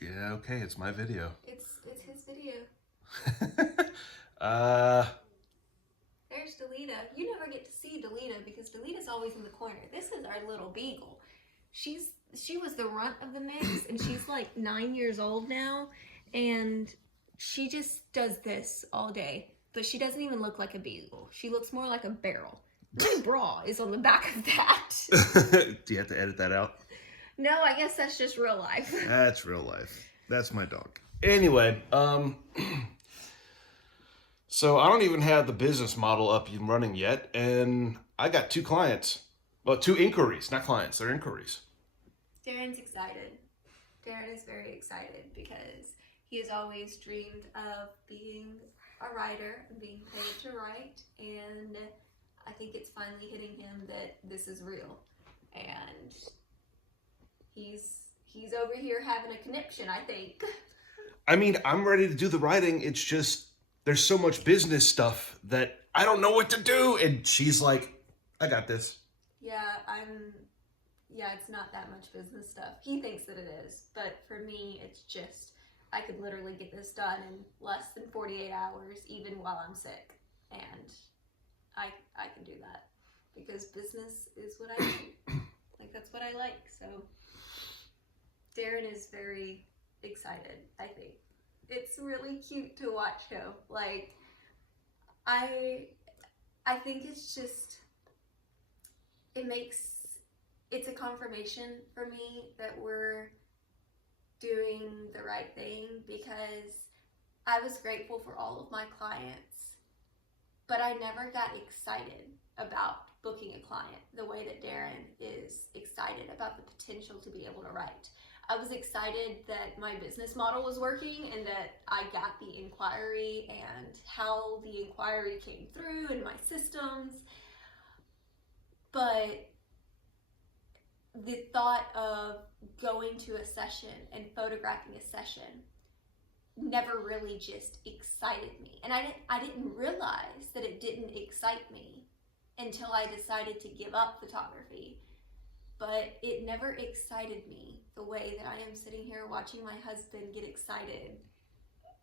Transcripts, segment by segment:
Yeah, okay, it's my video. It's his video. uh, There's Delita. You never get to see Delita because Delita's always in the corner. This is our little beagle. She was the runt of the mix, and she's like 9 years old now, and she just does this all day. But she doesn't even look like a beagle. She looks more like a barrel. My bra is on the back of that. do you have to edit that out? No, I guess that's just real life. That's real life. That's my dog. Anyway, so I don't even have the business model up and running yet, and I got 2 clients. Well, 2 inquiries, not clients, they're inquiries. Darren's excited. Darren is very excited because he has always dreamed of being a writer and being paid to write, and I think it's finally hitting him that this is real. And he's over here having a conniption, I think. I mean, I'm ready to do the writing. It's just there's so much business stuff that I don't know what to do. And she's like, I got this. Yeah, it's not that much business stuff. He thinks that it is, but for me, it's just, I could literally get this done in less than 48 hours, even while I'm sick. And I can do that because business is what I do. Like, that's what I like. So Darren is very excited, I think. It's really cute to watch him. Like, I think it's just, it's a confirmation for me that we're doing the right thing, because I was grateful for all of my clients, but I never got excited about booking a client the way that Darren is excited about the potential to be able to write. I was excited that my business model was working and that I got the inquiry and how the inquiry came through in my systems. But the thought of going to a session and photographing a session never really just excited me. And I didn't realize that it didn't excite me until I decided to give up photography. But it never excited me the way that I am sitting here watching my husband get excited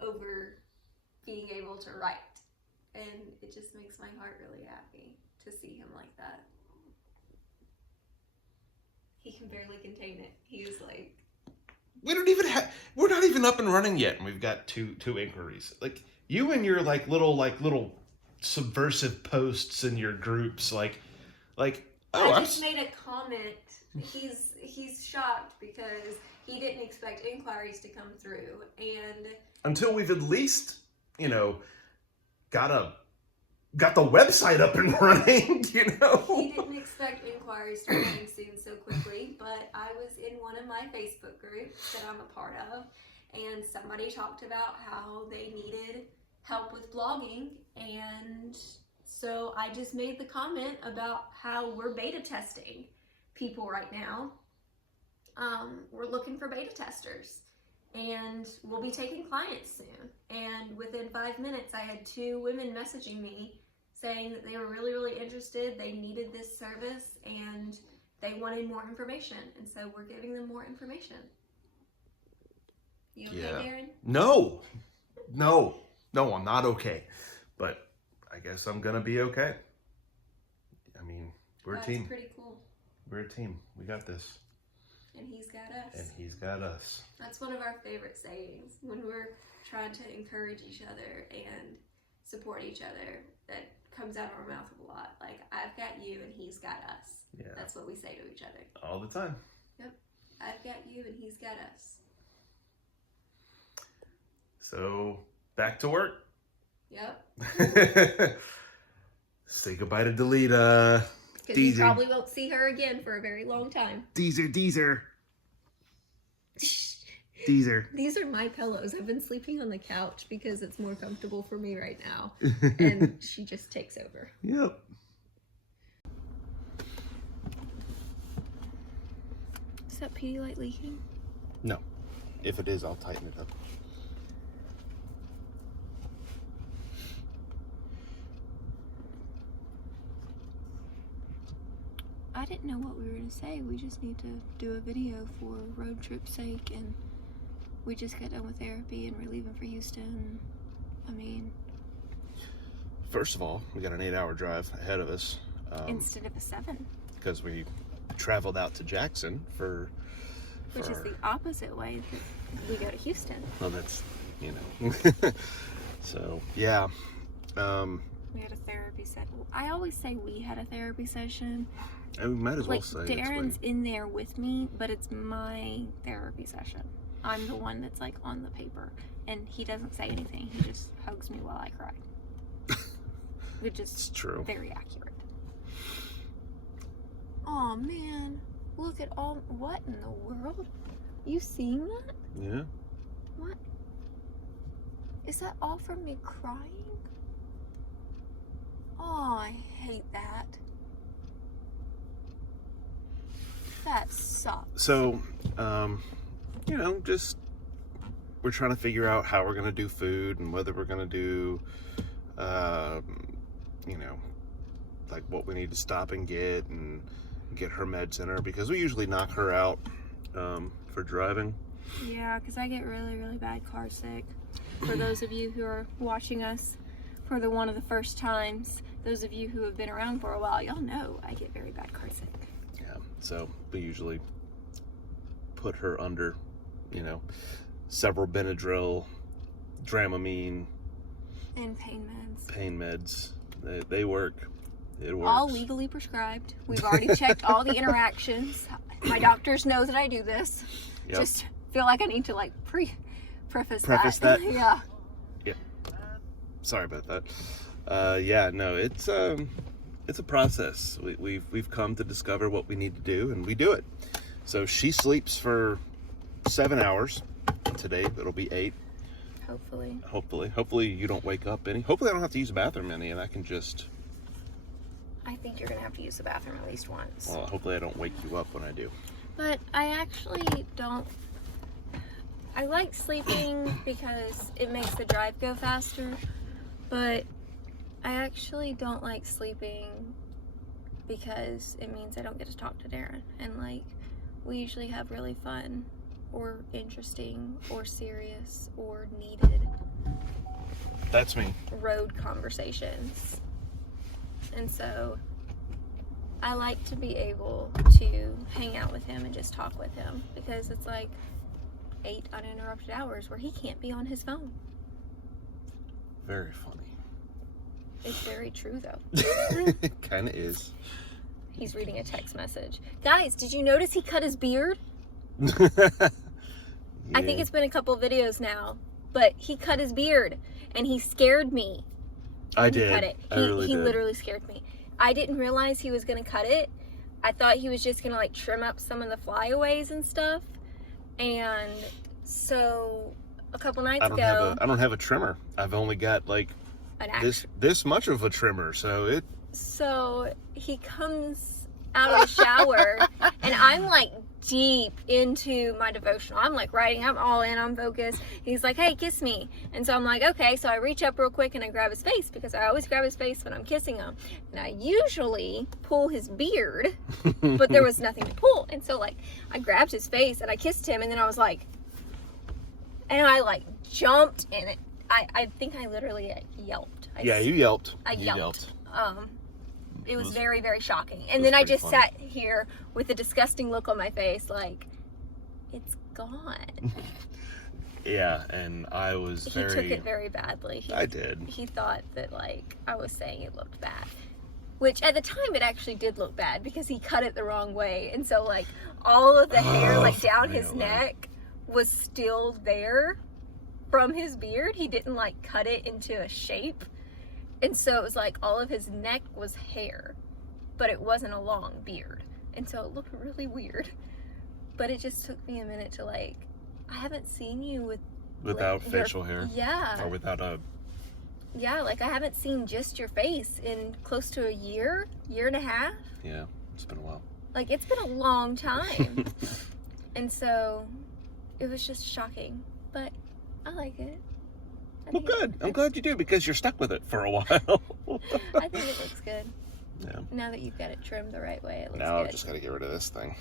over being able to write. And it just makes my heart really happy to see him like that. He can barely contain it. He was like, we're not even up and running yet, and we've got two inquiries. Like, you and your little subversive posts in your groups, like I just made a comment. He's shocked because he didn't expect inquiries to come through, and until we've at least, got the website up and running, He didn't expect inquiries to come soon so quickly, but I was in one of my Facebook groups that I'm a part of, and somebody talked about how they needed help with blogging, and so I just made the comment about how we're beta testing people right now. We're looking for beta testers, and we'll be taking clients soon. And within 5 minutes, I had 2 women messaging me saying that they were really, really interested. They needed this service and they wanted more information. And so we're giving them more information. You okay, Darren? No, I'm not okay. But I guess I'm going to be okay. I mean, we're a team. That's pretty cool. We're a team. We got this. And he's got us. And he's got us. That's one of our favorite sayings when we're trying to encourage each other and support each other. That comes out of our mouth a lot. Like, I've got you and he's got us. Yeah. That's what we say to each other. All the time. Yep. I've got you and he's got us. So, back to work. Yep. Say goodbye to Delita. Because you probably won't see her again for a very long time. Deezer. These are my pillows. I've been sleeping on the couch because it's more comfortable for me right now. And she just takes over. Yep. Is that Pedialyte leaking? No. If it is, I'll tighten it up. I didn't know what we were going to say. We just need to do a video for road trip's sake, and We just got done with therapy and we're leaving for Houston. I mean, First of all, we got an 8-hour drive ahead of us. Instead of a 7. Because we traveled out to Jackson Which is the opposite way that we go to Houston. Well, that's, So, yeah. We had a therapy session. I always say we had a therapy session. We might as well Like, say it's Darren's in there with me, but it's my therapy session. I'm the one that's like on the paper, and he doesn't say anything. He just hugs me while I cry. Which is true. Very accurate. Oh man, look at all. What in the world? You seeing that? Yeah. What? Is that all from me crying? Oh, I hate that. That sucks. So, just we're trying to figure out how we're going to do food and whether we're going to do, like what we need to stop and get her meds in her, because we usually knock her out for driving. Yeah, because I get really, really bad car sick. For those of you who are watching us for one of the first times, those of you who have been around for a while, y'all know I get very bad car sick. Yeah, so we usually put her under, several Benadryl, Dramamine, And pain meds. pain meds. They work. It works. All legally prescribed. We've already checked all the interactions. My doctors know that I do this. Yep. Just feel like I need to like preface that. Yeah. Sorry about that. It's a process. We've come to discover what we need to do, and we do it. So she sleeps for 7 hours. Today it'll be 8. Hopefully you don't wake up any. Hopefully I don't have to use the bathroom any, and I can just. I think you're gonna have to use the bathroom at least once. Well, hopefully I don't wake you up when I do. But I actually don't. I like sleeping because it makes the drive go faster, but I actually don't like sleeping because it means I don't get to talk to Darren. And like, we usually have really fun or interesting or serious or needed That's me. road conversations. And so I like to be able to hang out with him and just talk with him, because it's like 8 uninterrupted hours where he can't be on his phone. Very funny. It's very true though. It kind of is. He's reading a text message. Guys, did you notice he cut his beard? I think it's been a couple videos now, but he cut his beard and he scared me. I He did. cut it. He literally scared me. I didn't realize he was gonna cut it. I thought he was just gonna like trim up some of the flyaways and stuff. And so a couple nights ago, I don't have a trimmer. I've only got like this much of a trimmer, so he comes out of the shower and I'm like deep into my devotional. I'm like writing, I'm all in, I'm focused. He's like, hey, kiss me. And so I'm like, okay. So I reach up real quick and I grab his face, because I always grab his face when I'm kissing him. And I usually pull his beard, but there was nothing to pull. And so like I grabbed his face and I kissed him, and then I was like, and I like jumped, and I think I literally yelped. you yelped. I yelped. It was very, very shocking. And was then I pretty just funny. sat here with a disgusting look on my face, like, it's gone. Yeah, and I was He took it very badly. I did. He thought that, like, I was saying it looked bad. Which, at the time, it actually did look bad, because he cut it the wrong way. And so, like, all of the hair, like, down his neck was still there from his beard. He didn't, like, cut it into a shape. And so it was like all of his neck was hair, but it wasn't a long beard. And so it looked really weird. But it just took me a minute to like, I haven't seen you without facial hair. Yeah. Or without a. Yeah, like I haven't seen just your face in close to a year and a half. Yeah, it's been a while. Like it's been a long time. And so it was just shocking, but I like it. Well, good. I'm glad you do, because you're stuck with it for a while. I think it looks good. Yeah. Now that you've got it trimmed the right way, it looks Now good. I've just got to get rid of this thing.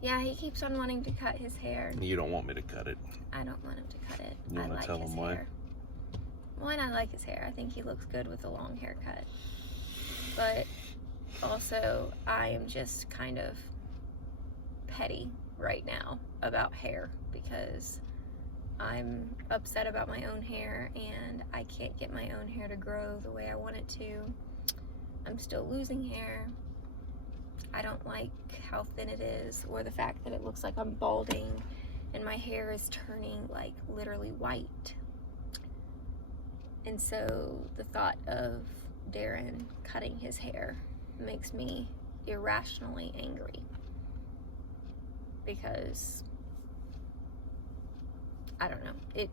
Yeah, he keeps on wanting to cut his hair. You don't want me to cut it. I don't want him to cut it. You I wanna like tell his him why? hair. One, I like his hair. I think he looks good with a long haircut. But also, I am just kind of petty right now about hair because I'm upset about my own hair and I can't get my own hair to grow the way I want it to. I'm still losing hair. I don't like how thin it is, or the fact that it looks like I'm balding and my hair is turning like literally white. And so the thought of Darren cutting his hair makes me irrationally angry because I don't know,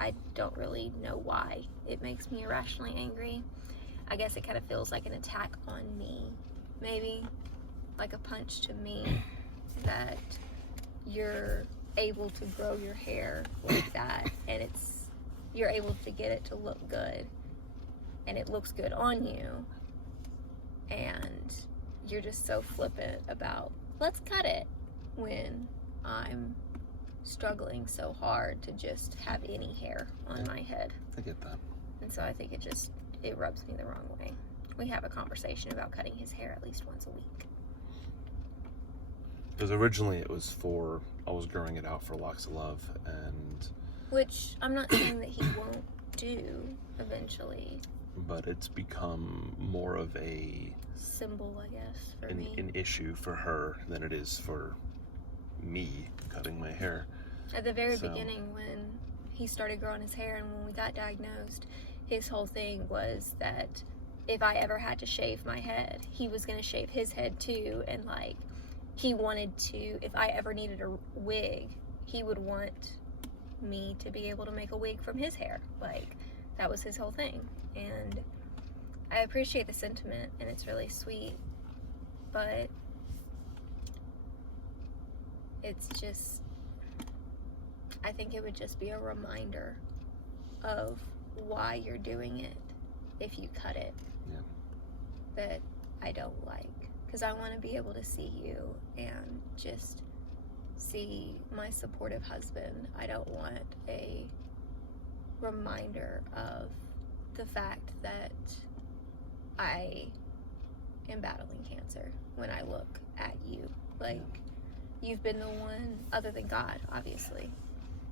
I don't really know why it makes me irrationally angry. I guess it kind of feels like an attack on me, maybe like a punch to me, that you're able to grow your hair like that and you're able to get it to look good and it looks good on you, and you're just so flippant about let's cut it when I'm struggling so hard to just have any hair on my head. I get that. And so I think it rubs me the wrong way. We have a conversation about cutting his hair at least once a week. Because originally it was I was growing it out for Locks of Love, and Which I'm not saying that he won't do eventually. But it's become more of a Symbol, I guess, for me. an issue for her than it is for me cutting my hair. At the very So- beginning, when he started growing his hair and when we got diagnosed, his whole thing was that if I ever had to shave my head, he was going to shave his head too. And like, he wanted to, if I ever needed a wig, he would want me to be able to make a wig from his hair. Like, that was his whole thing. And I appreciate the sentiment and it's really sweet, but it's just, I think it would just be a reminder of why you're doing it if you cut it. Yeah. That I don't like, because I want to be able to see you and just see my supportive husband. I don't want a reminder of the fact that I am battling cancer when I look at you. Like, you've been the one, other than God, obviously,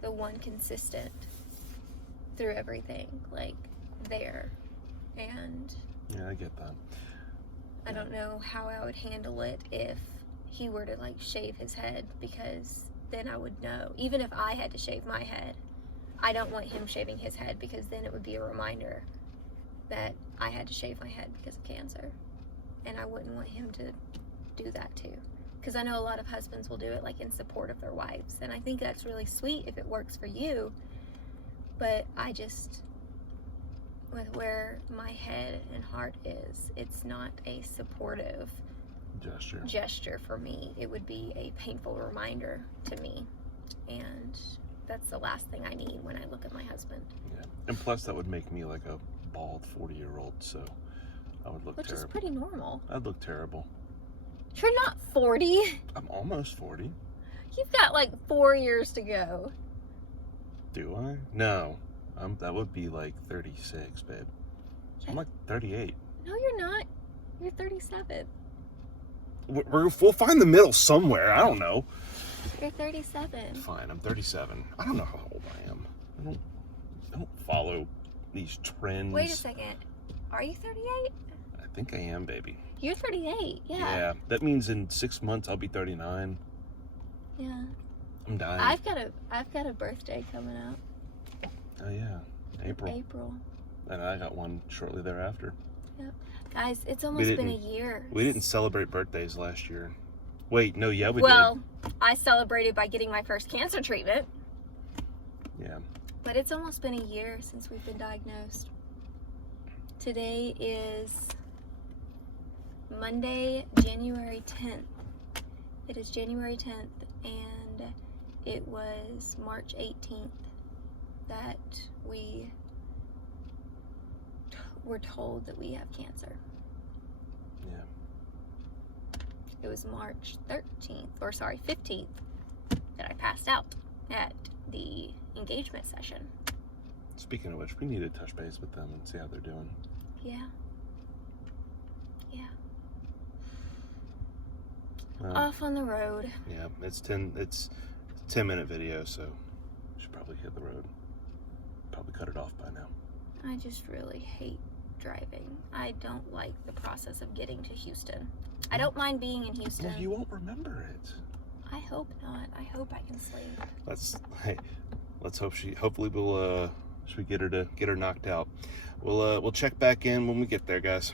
the one consistent through everything, like, there. And Yeah, I get that. I don't know how I would handle it if he were to like shave his head, because then I would know. Even if I had to shave my head, I don't want him shaving his head, because then it would be a reminder that I had to shave my head because of cancer. And I wouldn't want him to do that too. Because I know a lot of husbands will do it like in support of their wives. And I think that's really sweet if it works for you. But I just, with where my head and heart is, it's not a supportive gesture for me. It would be a painful reminder to me. And that's the last thing I need when I look at my husband. Yeah. And plus that would make me like a bald 40-year-old, so I would look Which terrible. is pretty normal. I'd look terrible. You're not 40. I'm almost 40. You've got like 4 years to go. Do I? No. That would be like 36, babe. I'm like 38. No, you're not. You're 37. We'll find the middle somewhere. I don't know. You're 37. Fine, I'm 37. I don't know how old I am. I don't follow these trends. Wait a second. Are you 38? I think I am, baby. You're 38. Yeah. Yeah. That means in 6 months I'll be 39. Yeah. I'm dying. I've got a birthday coming up. Oh yeah, April. April. And I got one shortly thereafter. Yep. Guys, it's almost been a year. We didn't celebrate birthdays last year. Wait, no, yeah, we Well, I celebrated by getting my first cancer treatment. did. Yeah. But it's almost been a year since we've been diagnosed. Today is Monday, January 10th. It is January 10th, and it was March 18th that we were told that we have cancer. Yeah. it was March 15th that I passed out at the engagement session. Speaking of which, we need to touch base with them and see how they're doing. Yeah. Well, Off on the road. yeah, it's a 10-minute video, so we should probably hit the road. Probably cut it off by now. I just really hate driving. I don't like the process of getting to Houston. I don't mind being in Houston. Well, you won't remember it. I hope not. I hope I can sleep. Let's hope hopefully we'll should we get her knocked out. We'll check back in when we get there, guys.